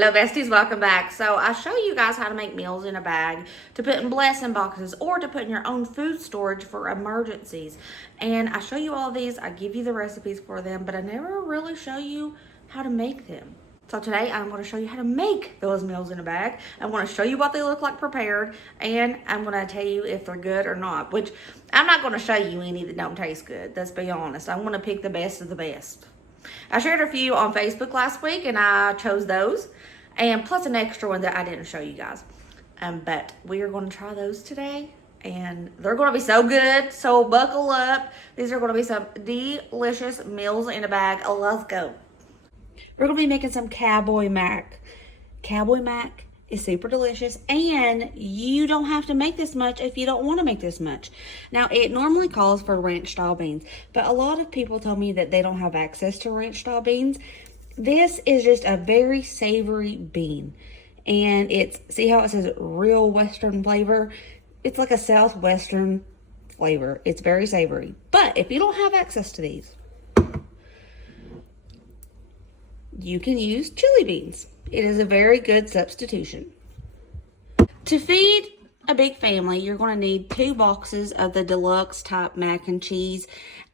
Hello besties, welcome back. So I show you guys how to make meals in a bag to put in blessing boxes or to put in your own food storage for emergencies. And I show you all these, I give you the recipes for them, but I never really show you how to make them. So today I'm going to show you how to make those meals in a bag. I'm going to show you what they look like prepared, and I'm going to tell you if they're good or not, which I'm not going to show you any that don't taste good. Let's be honest. I'm going to pick the best of the best. I shared a few on Facebook last week and I chose those, and plus an extra one that I didn't show you guys. But we are going to try those today and they're going to be so good. So buckle up. These are going to be some delicious meals in a bag. Let's go. We're going to be making some cowboy mac. Cowboy mac is super delicious, and you don't have to make this much if you don't want to make this much. Now, it normally calls for ranch style beans, but a lot of people tell me that they don't have access to ranch style beans. This is just a very savory bean, and see how it says real Western flavor? It's like a Southwestern flavor. It's very savory, but if you don't have access to these, you can use chili beans. It is a very good substitution. To feed a big family, you're going to need 2 boxes of the deluxe type mac and cheese,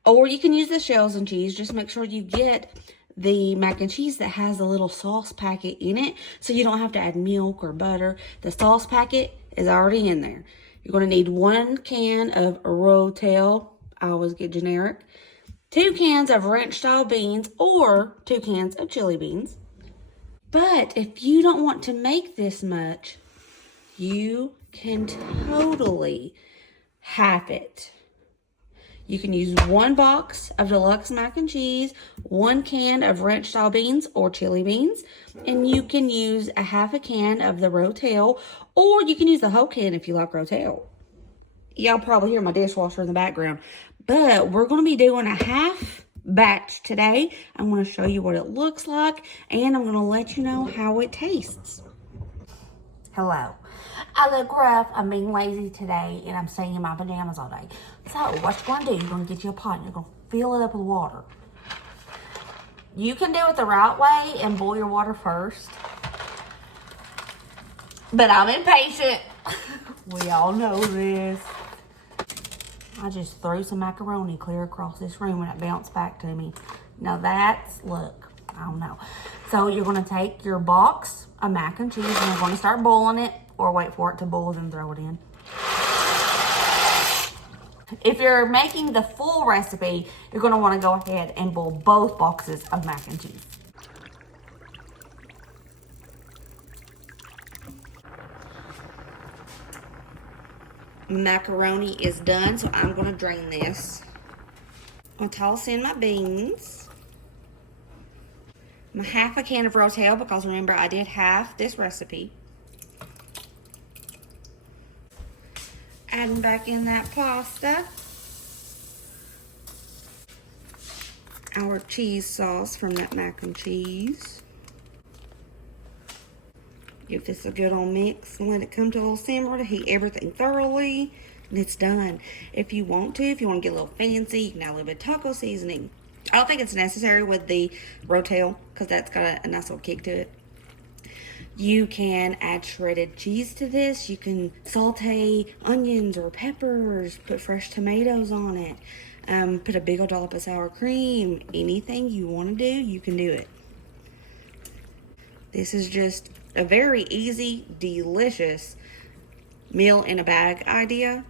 or you can use the shells and cheese. Just make sure you get the mac and cheese that has a little sauce packet in it, so you don't have to add milk or butter. The sauce packet is already in there. You're going to need 1 can of Rotel. I always get generic. 2 cans of ranch style beans or 2 cans of chili beans. But if you don't want to make this much, you can totally half it. You can use 1 box of deluxe mac and cheese, 1 can of ranch style beans or chili beans, and you can use a half a can of the Rotel, or you can use the whole can if you like Rotel. Y'all probably hear my dishwasher in the background, but we're going to be doing a half batch today. I'm going to show you what it looks like, and I'm going to let you know how it tastes. Hello. I look rough. I'm being lazy today, and I'm staying in my pajamas all day. So what you're going to do, you're going to get you a pot, and you're going to fill it up with water. You can do it the right way and boil your water first, but I'm impatient. We all know this. I just threw some macaroni clear across this room and it bounced back to me. Now look, I don't know. So you're going to take your box of mac and cheese and you're going to start boiling it, or wait for it to boil and throw it in. If you're making the full recipe, you're going to want to go ahead and boil both boxes of mac and cheese. Macaroni is done, so I'm going to drain this. I'm going to toss in my beans. My half a can of Rotel, because remember I did half this recipe. Adding back in that pasta. Our cheese sauce from that mac and cheese. Give this a good old mix and let it come to a little simmer to heat everything thoroughly, and it's done. If you want to get a little fancy, you can add a little bit of taco seasoning. I don't think it's necessary with the Rotel because that's got a nice little kick to it. You can add shredded cheese to this. You can saute onions or peppers, put fresh tomatoes on it, put a big old dollop of sour cream. Anything you want to do, you can do it. This is just a very easy, delicious meal in a bag idea,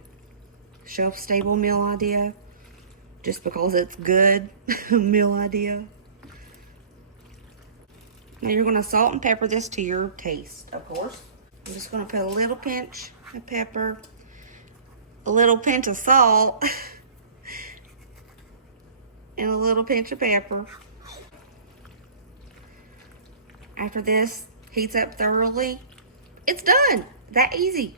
shelf-stable meal idea, just because it's good meal idea. Now you're going to salt and pepper this to your taste, of course. I'm just going to put a little pinch of pepper, a little pinch of salt, and a little pinch of pepper. After this heats up thoroughly, it's done. That easy.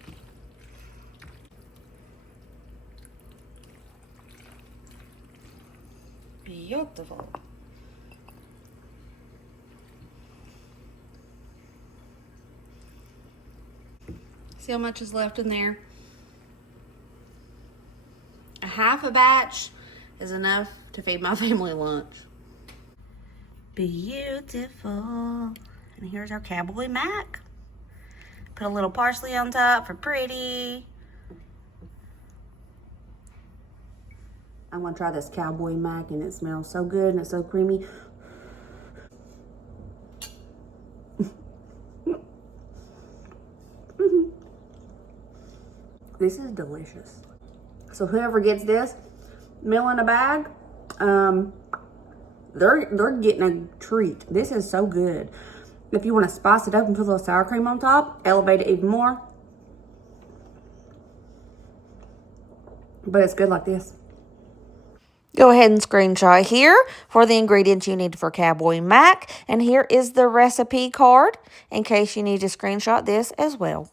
Beautiful. See how much is left in there? A half a batch is enough to feed my family lunch. Beautiful. And here's our cowboy mac. Put a little parsley on top for pretty. I'm gonna try this cowboy mac, and it smells so good and it's so creamy. This is delicious. So whoever gets this meal in a bag, they're getting a treat. This is so good. If you want to spice it up and put a little sour cream on top, elevate it even more. But it's good like this. Go ahead and screenshot here for the ingredients you need for cowboy mac. And here is the recipe card in case you need to screenshot this as well.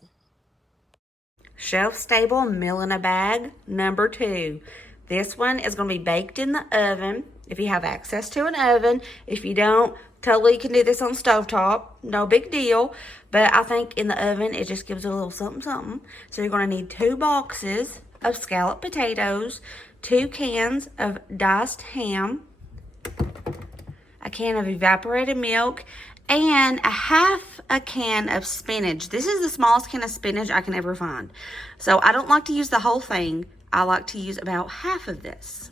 Shelf-stable meal in a bag number 2. This one is going to be baked in the oven if you have access to an oven. If you don't, totally can do this on stovetop. No big deal. But I think in the oven, it just gives it a little something, something. So you're going to need 2 boxes of scalloped potatoes, 2 cans of diced ham, a can of evaporated milk, and a half a can of spinach. This is the smallest can of spinach I can ever find. So I don't like to use the whole thing. I like to use about half of this.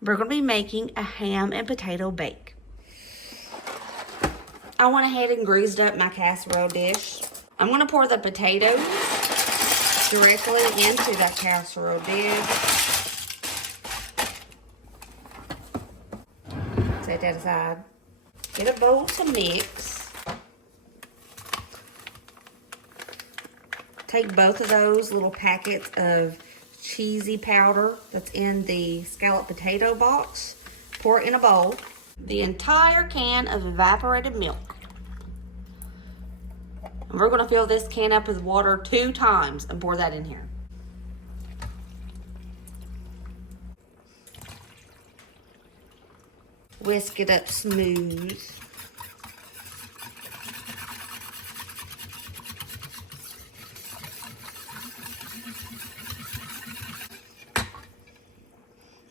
We're going to be making a ham and potato bake. I went ahead and greased up my casserole dish. I'm going to pour the potatoes directly into that casserole dish. Set that aside. Get a bowl to mix. Take both of those little packets of cheesy powder that's in the scalloped potato box. Pour it in a bowl. The entire can of evaporated milk. And we're going to fill this can up with water 2 times and pour that in here. Whisk it up smooth.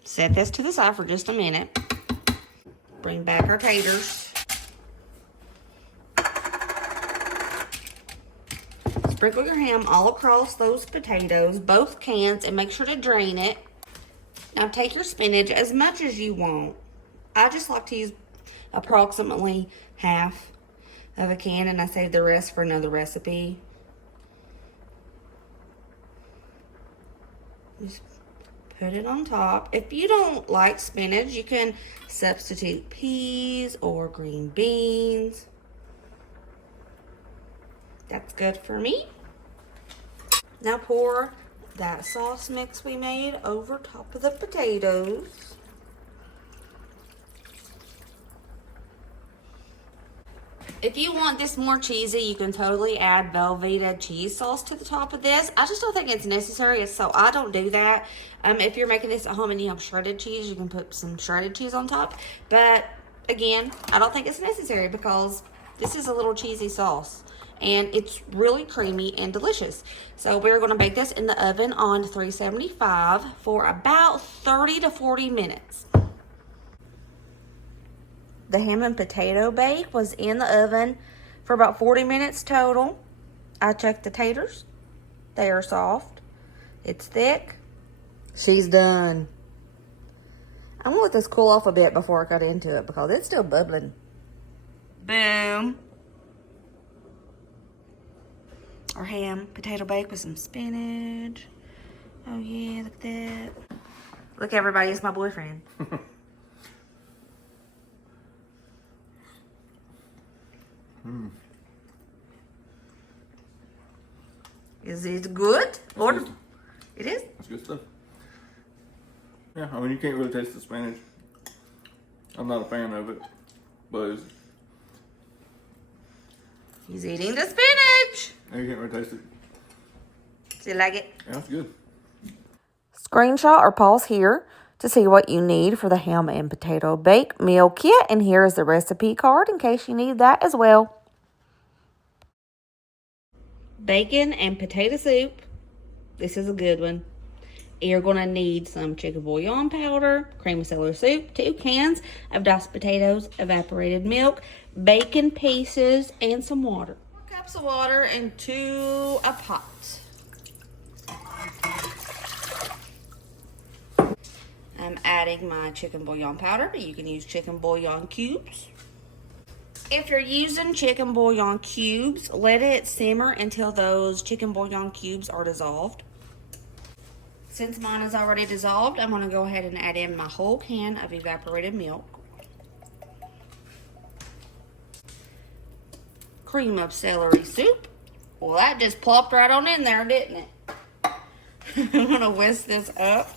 Set this to the side for just a minute. Bring back our taters. Sprinkle your ham all across those potatoes, both cans, and make sure to drain it. Now take your spinach as much as you want. I just like to use approximately half of a can, and I save the rest for another recipe. Just put it on top. If you don't like spinach, you can substitute peas or green beans. That's good for me. Now pour that sauce mix we made over top of the potatoes. If you want this more cheesy, you can totally add Velveeta cheese sauce to the top of this. I just don't think it's necessary, so I don't do that. If you're making this at home and you have shredded cheese, you can put some shredded cheese on top. But again, I don't think it's necessary because this is a little cheesy sauce. And it's really creamy and delicious. So we're going to bake this in the oven on 375 for about 30 to 40 minutes. The ham and potato bake was in the oven for about 40 minutes total. I checked the taters. They are soft. It's thick. She's done. I'm going to let this cool off a bit before I cut into it because it's still bubbling. Boom. Our ham potato bake with some spinach. Oh yeah, look at that. Look everybody, it's my boyfriend. Is it good? Lord, it is? That's good stuff. Yeah, I mean, you can't really taste the spinach. I'm not a fan of it, but it's... He's eating the spinach. You can't really taste it. Do you like it? Yeah, it's good. Screenshot or pause here to see what you need for the ham and potato bake meal kit. And here is the recipe card in case you need that as well. Bacon and potato soup. This is a good one. You're going to need some chicken bouillon powder, cream of celery soup, 2 cans of diced potatoes, evaporated milk, bacon pieces, and some water. 4 cups of water into a pot. I'm adding my chicken bouillon powder, but you can use chicken bouillon cubes. If you're using chicken bouillon cubes, let it simmer until those chicken bouillon cubes are dissolved. Since mine is already dissolved, I'm going to go ahead and add in my whole can of evaporated milk. Cream of celery soup. Well, that just plopped right on in there, didn't it? I'm going to whisk this up.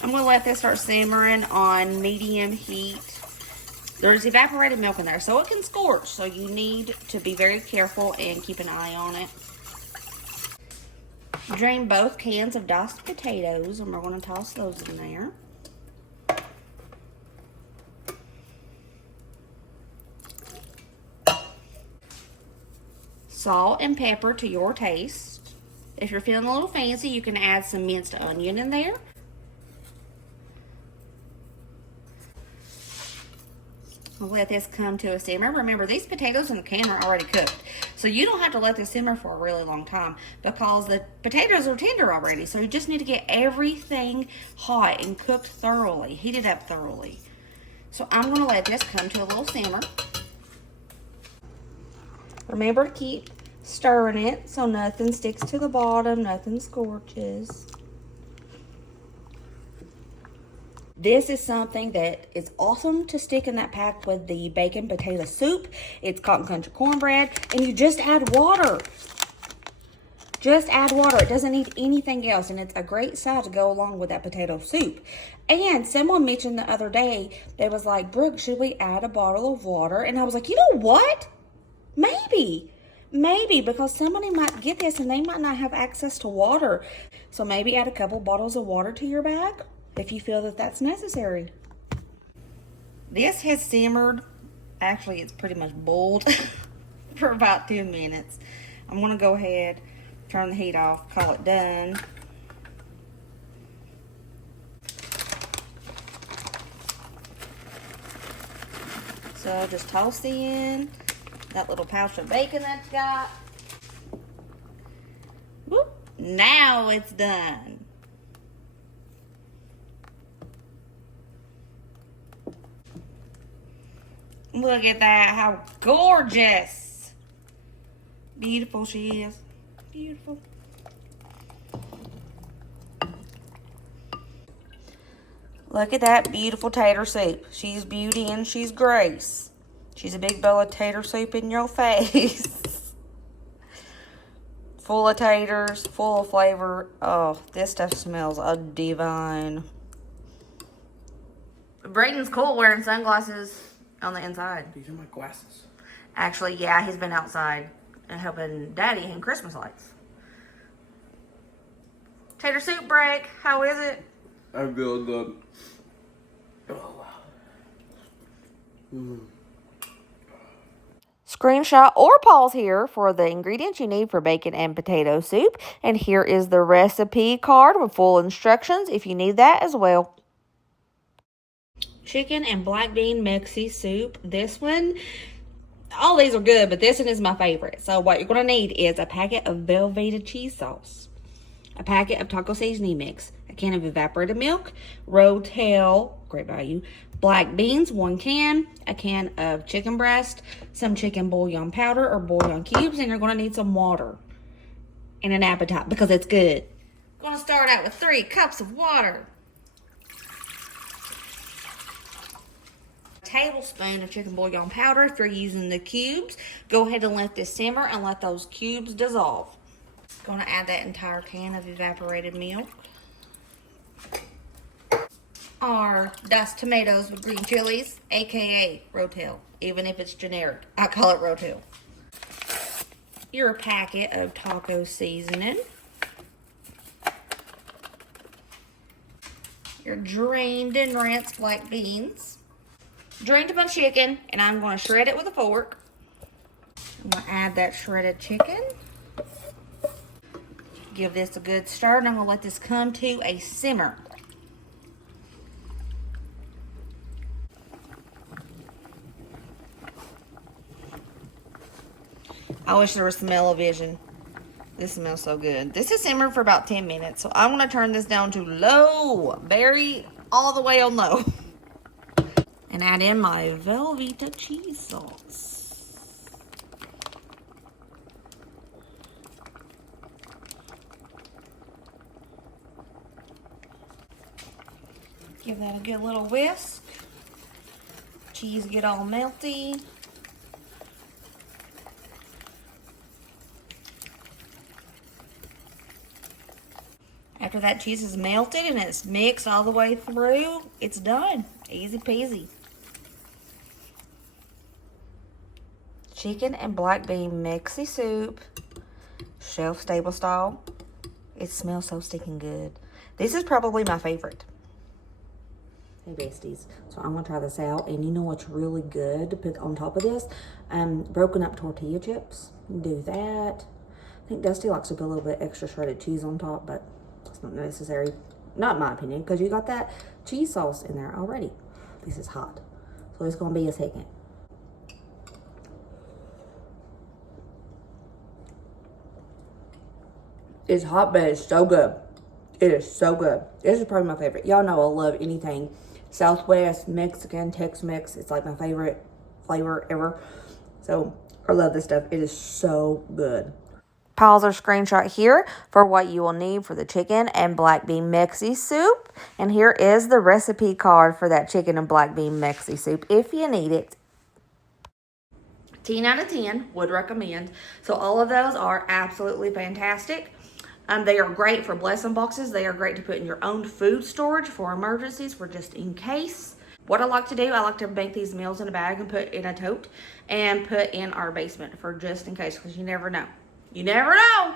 I'm going to let this start simmering on medium heat. There's evaporated milk in there, so it can scorch. So you need to be very careful and keep an eye on it. Drain both cans of diced potatoes, and we're going to toss those in there. Salt and pepper to your taste. If you're feeling a little fancy, you can add some minced onion in there. We'll let this come to a simmer. Remember, these potatoes in the can are already cooked. So you don't have to let this simmer for a really long time because the potatoes are tender already. So you just need to get everything hot and cooked thoroughly, heated up thoroughly. So I'm going to let this come to a little simmer. Remember to keep stirring it so nothing sticks to the bottom, nothing scorches. This is something that is awesome to stick in that pack with the bacon potato soup. It's cotton country cornbread, and you just add water. Just add water. It doesn't need anything else, and it's a great side to go along with that potato soup. And someone mentioned the other day, they was like, Brooke, should we add a bottle of water? And I was like, you know what? Maybe, because somebody might get this and they might not have access to water. So maybe add a couple bottles of water to your bag if you feel that that's necessary. This has simmered, actually it's pretty much boiled for about 10 minutes. I'm going to go ahead, turn the heat off, call it done. So just toss in that little pouch of bacon that you got. Whoop. Now it's done. Look at that, how gorgeous. Beautiful she is. Beautiful. Look at that beautiful tater soup. She's beauty and she's grace. She's a big bowl of tater soup in your face. Full of taters, full of flavor. Oh, this stuff smells divine. Braden's cool wearing sunglasses on the inside. These are my glasses. Actually, yeah, he's been outside and helping Daddy hang Christmas lights. Tater soup break. How is it? I feel good. Oh. Screenshot or pause here for the ingredients you need for bacon and potato soup. And here is the recipe card with full instructions if you need that as well. Chicken and black bean Mexi soup. This one, all these are good, but this one is my favorite. So what you're going to need is a packet of Velveeta cheese sauce, a packet of taco seasoning mix, a can of evaporated milk, Rotel, great value, black beans, 1 can, a can of chicken breast, some chicken bouillon powder or bouillon cubes, and you're going to need some water and an appetite because it's good. I'm going to start out with 3 cups of water. Tablespoon of chicken bouillon powder. If you're using the cubes, go ahead and let this simmer and let those cubes dissolve. Going to add that entire can of evaporated milk. Our diced tomatoes with green chilies, aka Rotel, even if it's generic. I call it Rotel. Your packet of taco seasoning. Your drained and rinsed black beans. drained my chicken, and I'm going to shred it with a fork. I'm going to add that shredded chicken. Give this a good stir, and I'm going to let this come to a simmer. I wish there was smell-o-vision. This smells so good. This has simmered for about 10 minutes, so I'm going to turn this down to low, very all the way on low. And add in my Velveeta cheese sauce. Give that a good little whisk. Cheese get all melty. After that cheese is melted and it's mixed all the way through, it's done. Easy peasy. Chicken and black bean mixy soup, shelf stable style. It smells so stinking good. This is probably my favorite. Hey besties, so I'm gonna try this out, and you know what's really good to put on top of this? Broken up tortilla chips. Do that. I think Dusty likes to put a little bit extra shredded cheese on top, but it's not necessary, not in my opinion, because you got that cheese sauce in there already. This is hot, so it's gonna be a second. It's hot, but it's so good. It is so good. This is probably my favorite. Y'all know I love anything Southwest, Mexican, Tex-Mex. It's like my favorite flavor ever. So I love this stuff. It is so good. Pause or screenshot here for what you will need for the chicken and black bean mexi soup. And here is the recipe card for that chicken and black bean mexi soup if you need it. 10 out of 10, would recommend. So all of those are absolutely fantastic. They are great for blessing boxes. They are great to put in your own food storage for emergencies, for just in case. What I like to do, I like to make these meals in a bag and put in a tote and put in our basement for just in case, because you never know. You never know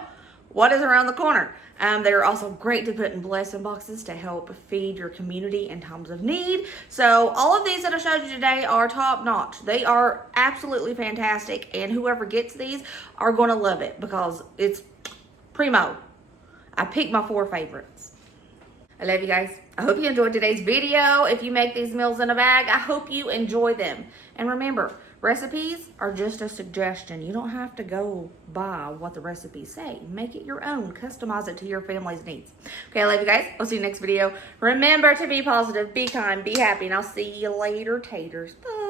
what is around the corner. They're also great to put in blessing boxes to help feed your community in times of need. So all of these that I showed you today are top notch. They are absolutely fantastic, and whoever gets these are going to love it because it's primo. I picked my 4 favorites. I love you guys. I hope you enjoyed today's video. If you make these meals in a bag, I hope you enjoy them. And remember, recipes are just a suggestion. You don't have to go by what the recipes say. Make it your own. Customize it to your family's needs. Okay, I love you guys. I'll see you next video. Remember to be positive, be kind, be happy, and I'll see you later, taters. Bye.